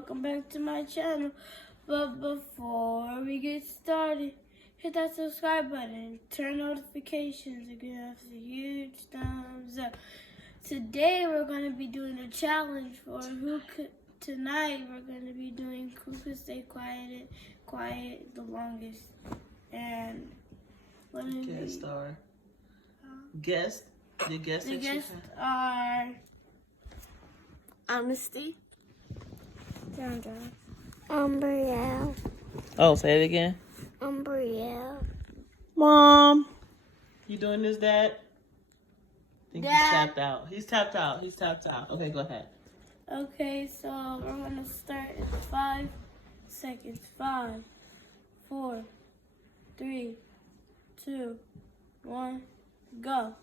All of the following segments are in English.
welcome back to my channel. But before we get started, hit that subscribe button, turn notifications, and give us a huge thumbs up. Today we're going to be doing a challenge for tonight we're going to be doing who could stay quiet the longest. And guest star. Guest? The guests are Honesty, Umbrielle. Oh, say it again. Umbrielle. Mom. You doing this, Dad? I think Dad. he's tapped out. He's tapped out. Okay, go ahead. Okay, so we're gonna start in 5 seconds. 5, 4, 3, 2, 1, go.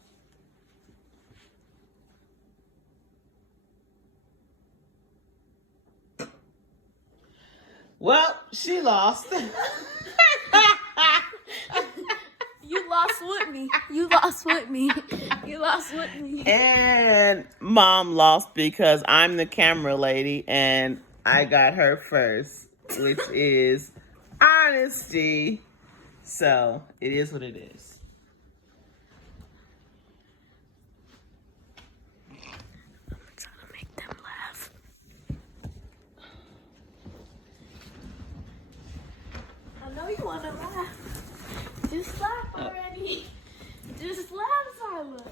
Well, she lost. You lost with me. You lost with me. You lost with me. And Mom lost because I'm the camera lady and I got her first, which is Honesty. So it is what it is. I'm trying to make them laugh. I know you wanna laugh. Just laugh already. Just laugh, Silent.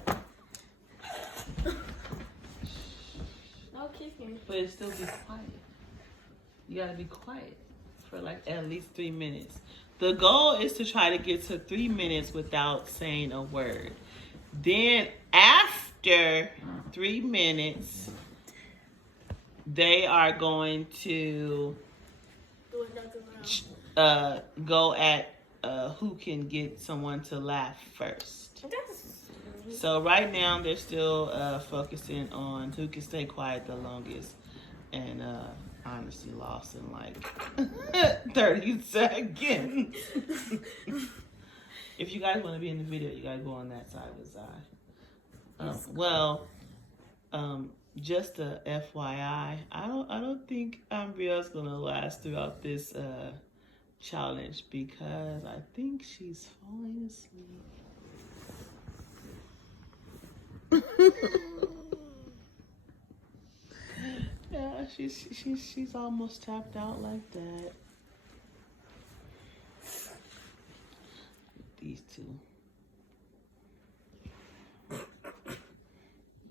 No kicking. But it still be quiet. You gotta be quiet for like at least 3 minutes. The goal is to try to get to 3 minutes without saying a word. Then after 3 minutes, they are going to Do another round. go at who can get someone to laugh first. So right now they're still focusing on who can stay quiet the longest, and Honesty lost in like 30 seconds. If you guys want to be in the video, you gotta go on that side of the side. Just a FYI, I don't think Umbrielle's gonna last throughout this challenge because I think she's falling asleep. Yeah, she's almost tapped out like that. These two.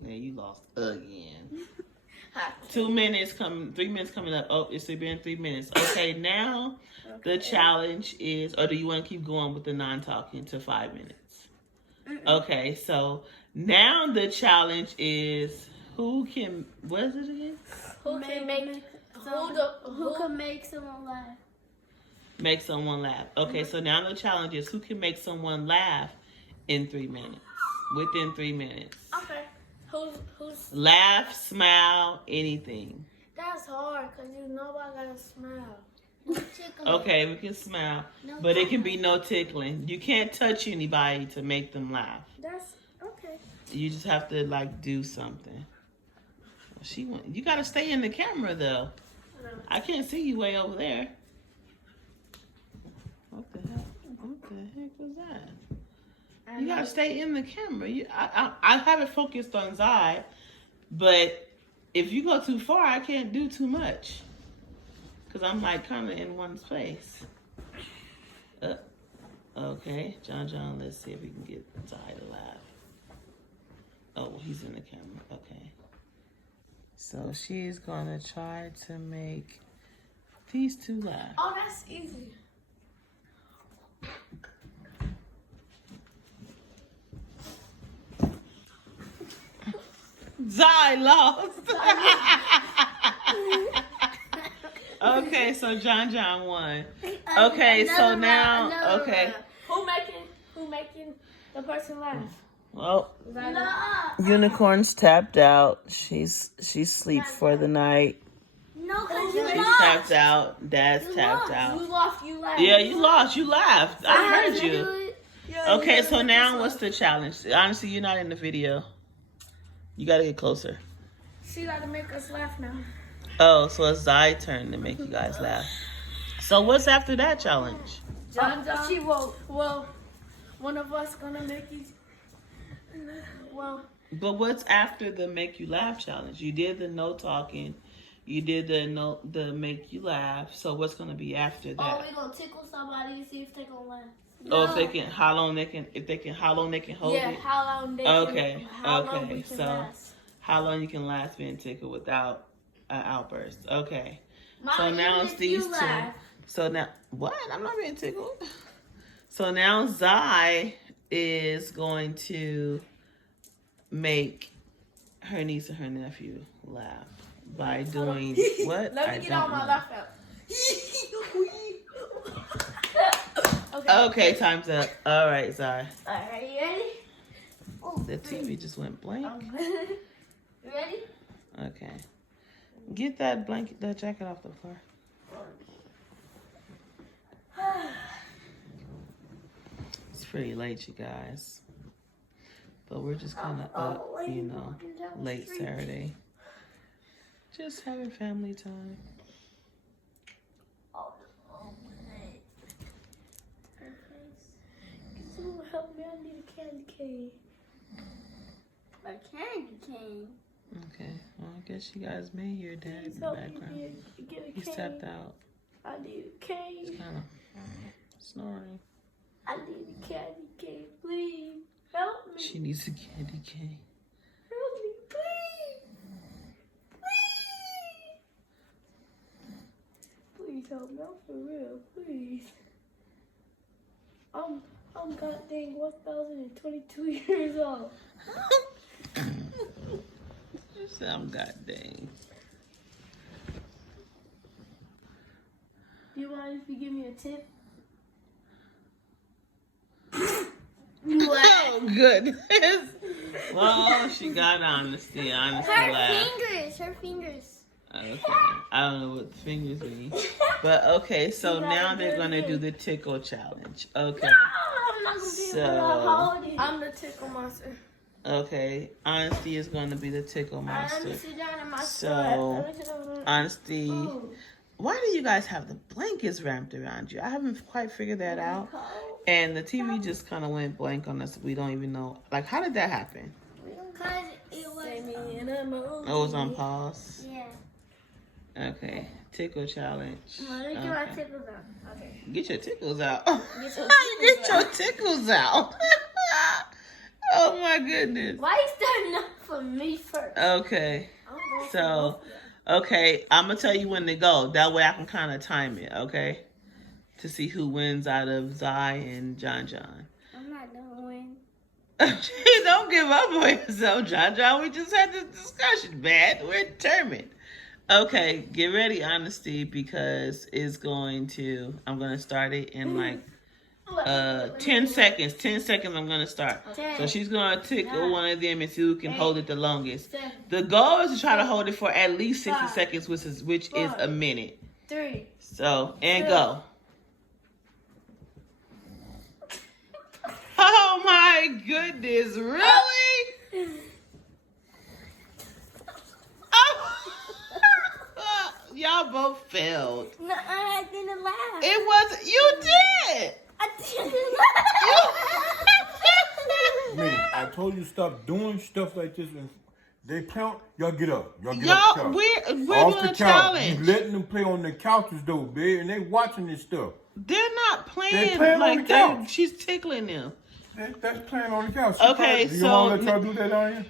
Yeah, you lost again. 2 minutes coming, 3 minutes coming up. Oh, it's been 3 minutes. Okay, now the challenge is, or do you want to keep going with the non-talking to 5 minutes? Okay, so now the challenge is who can, what is it again? Who can make someone laugh? Make someone laugh. Okay, so now the challenge is who can make someone laugh in 3 minutes, within 3 minutes. Okay. Who's Laugh, smile, anything. That's hard because you know I gotta smile. Okay, we can smile, but it can be no tickling. You can't touch anybody to make them laugh. That's okay. You just have to like do something. You gotta stay in the camera though. I can't see you way over there. What the heck? What the heck was that? You gotta stay in the camera. I have it focused on Zai, but if you go too far, I can't do too much. Cause I'm like kind of in one place. Okay, John, let's see if we can get Zai to laugh. Oh, he's in the camera, okay. So she's gonna try to make these two laugh. Oh, that's easy. Zai lost. Okay, so John won. Okay, so now, okay. Who making the person laugh? Well, Unicorn's tapped out. She's asleep for the night. No, because you She's lost. tapped out. Dad's tapped out. You lost. You laughed. Yeah, you lost. You laughed. I heard you. Yeah, Okay, so now what's the challenge? Honestly, you're not in the video. You gotta get closer. She got to make us laugh now. Oh, so it's Zai's turn to make you guys laugh. So what's after that challenge? John, she won't. Well, one of us gonna make you. Well. But what's after the make you laugh challenge? You did the no talking. You did the make you laugh. So what's gonna be after that? Oh, we gonna tickle somebody and see if they gonna laugh. Oh, if they can, how long they can hold Yeah, it? how long they Okay, can. How long we okay. can So last. how long you can last being tickled without an outburst? Okay. Mom, So now even it's if these you two. laugh. So now what? I'm not being tickled. So now Zai is going to make her niece and her nephew laugh by doing what? Let me get all my laugh out. Okay, time's up. All right, Zai. Alright, you ready? Oh, The TV just went blank. you ready? Okay. Get that jacket off the floor. It's pretty late, you guys. But we're just kind of up, late Saturday. Just having family time. Someone help me, I need a candy cane. A candy cane? Okay, well, I guess you guys may hear Dad in the background. Get a He cane. stepped out. I need a cane. He's kind of snoring. I need a candy cane, please. Help me. She needs a candy cane. Help me, please. Please. Please help me. I'm for real, please. I'm goddamn 1,022 years old. You said I'm goddamn. Do you mind if you give me a tip? Oh, goodness. Well, she got honesty. Honesty laugh. Her fingers. Okay. I don't know what the fingers mean. But okay, so now they're going to do the tickle challenge. Okay. No, I'm not gonna be able to hold it. I'm the tickle monster. Okay. Honesty is going to be the tickle Let me monster. sit down in my So, Honesty. Ooh. Why do you guys have the blankets wrapped around you? I haven't quite figured that out. And the TV just kind of went blank on us. We don't even know. Like, how did that happen? Because it was. It was on pause. Yeah. Okay. Tickle challenge. Let me get my tickles out. Okay. Get your tickles out. Get your Get your tickles out. Oh my goodness. Why you starting up for me first? Okay. I'm going So, for both of them. okay, I'm gonna tell you when to go. That way I can kind of time it, okay? To see who wins out of Zai and John. I'm not gonna win. Don't give up on yourself, John. We just had this discussion, man. We're determined. Okay, get ready, Honesty, because I'm gonna start it in like 10 seconds. 10 seconds I'm gonna start. So she's gonna tickle one of them and see who can hold it the longest. The goal is to try to hold it for at least 60 seconds, which is a minute. 3. So, and go. Oh my goodness, really? Oh. Y'all both failed. No, I didn't laugh. It wasn't, you did. I didn't laugh. Man, I told you stop doing stuff like this. And they count. Y'all get up. Y'all get Y'all, up. The we're Off doing the a couch. challenge. You letting them play on the couches though, babe, and they watching this stuff. They're not playing, They're playing on like the couch. she's tickling them. That's playing on the couch. Okay, you so want to let y'all do that on here?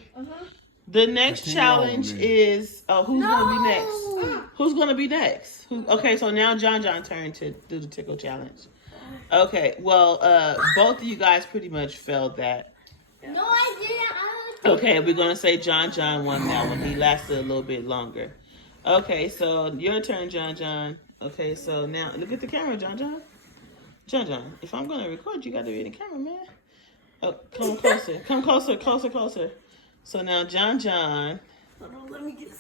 The next Continue challenge on, is who's gonna be No. next? Who's gonna be next? Okay, so now John turn to do the tickle challenge. Okay, well, both of you guys pretty much failed that. No, I didn't. Okay, we're gonna say John won that one. He lasted a little bit longer. Okay, so your turn, John. Okay, so now look at the camera, John. John, if I'm gonna record, you gotta be in the camera, man. Oh, come closer. Come closer. So now John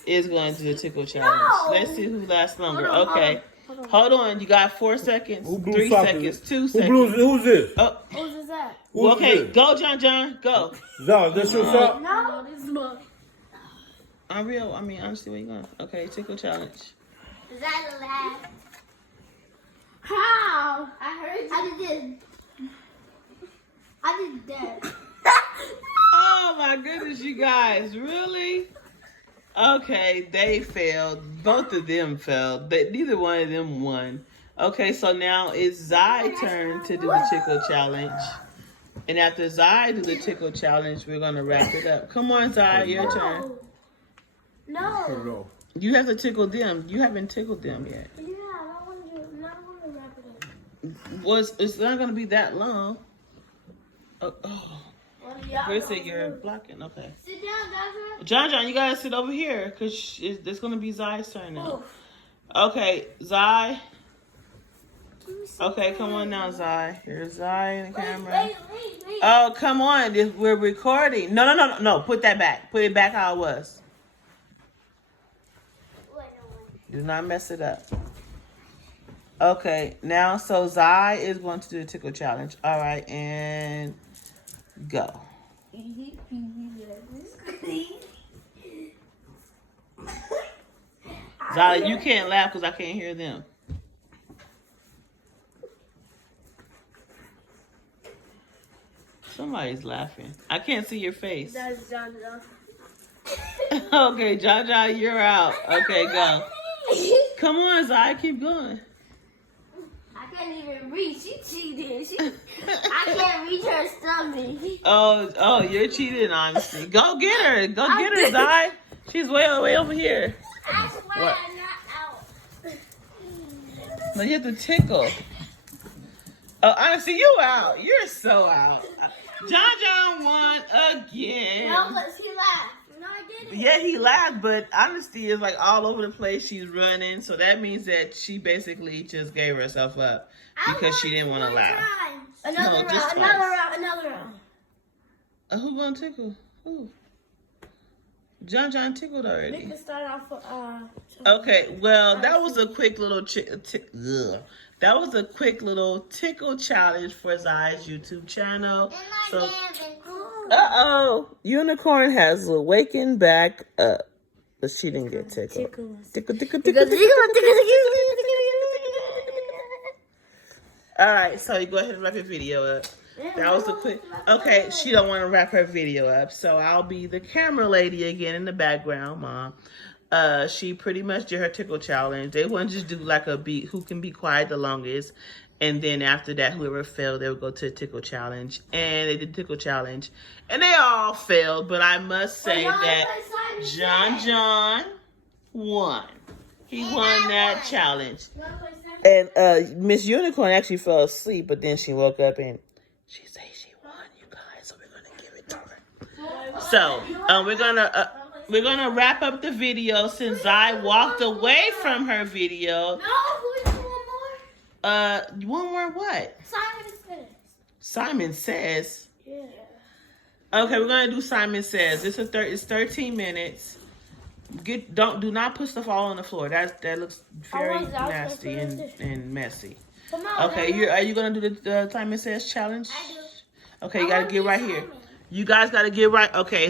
is going to do a tickle challenge. No. Let's see who lasts longer. Hold on, Okay. Hold on. You got 4 seconds, Who blew 3 soccer? seconds, 2 Who seconds. blew, who's this? Oh, Who's that? Who's okay. this? Go, John. Go. Zah, that's your shot? No, this is my. Unreal. I mean, honestly, where you going? Okay, tickle challenge. Is that the last? How? I heard you. I did this. I did that. Oh my goodness, you guys, really? Okay, they failed. Both of them failed. Neither one of them won. Okay, so now it's Zai's turn to do the tickle challenge. And after Zai do the tickle challenge, we're gonna wrap it up. Come on, Zai, your turn. Cut it No. off. You have to tickle them. You haven't tickled them yet. Yeah, I don't want to wrap it up. It's not gonna be that long. Oh. Well, y'all Where's it? don't You're do- blocking. Okay. Sit down, John, you gotta sit over here because it's gonna be Zai's turn now. Dazra. Okay, Zai. Okay, come on now, Zai. Here's Zai in the camera. Wait. Oh, come on. We're recording. No. Put that back. Put it back how it was. Do not mess it up. Okay, now, so Zai is going to do the tickle challenge. All right, and go. Zai, you can't laugh because I can't hear them. Somebody's laughing. I can't see your face. That's John. Okay, John, you're out. Okay, go. Come on, Zai, keep going. I can't even reach. She cheated. I can't reach her stomach. Oh, you're cheating, honestly. Go get her. Go get her, Zai. She's way over here. I swear What? I'm not out. No, you have to tickle. Oh, honestly, you out. You're so out. John won again. No, but she laughed. No, I didn't. Yeah, he laughed, but honesty is like all over the place. She's running, so that means that she basically just gave herself up because she didn't want to laugh. Another No, just round. Another round. Who gonna tickle? Who? John tickled We already. can start off with Okay, well, that was a quick little that was a quick little tickle challenge for Zai's YouTube channel. So, Unicorn has awakened back up, but she didn't get tickled. Tickle. All right, so you go ahead and wrap your video up. That was a quick. Okay, she don't want to wrap her video up, so I'll be the camera lady again in the background, Mom. She pretty much did her tickle challenge. They want to just do like a beat, who can be quiet the longest, and then after that, whoever failed, they would go to the tickle challenge. And they did the tickle challenge, and they all failed. But I must say that John won. He won that challenge. And Miss Unicorn actually fell asleep, but then she woke up and she said she won, you guys. So we're gonna give it to her. So we're gonna wrap up the video since Zai walked away from her video. No, who's one more? One more what? Simon Says. Simon Says. Yeah. Okay, we're gonna do Simon Says. It's 13 minutes. Do not put stuff all on the floor. That looks very nasty and messy. Come on. Okay, are you gonna do the Simon Says challenge? I do. Okay, you gotta get right here. You guys gotta get right. Okay.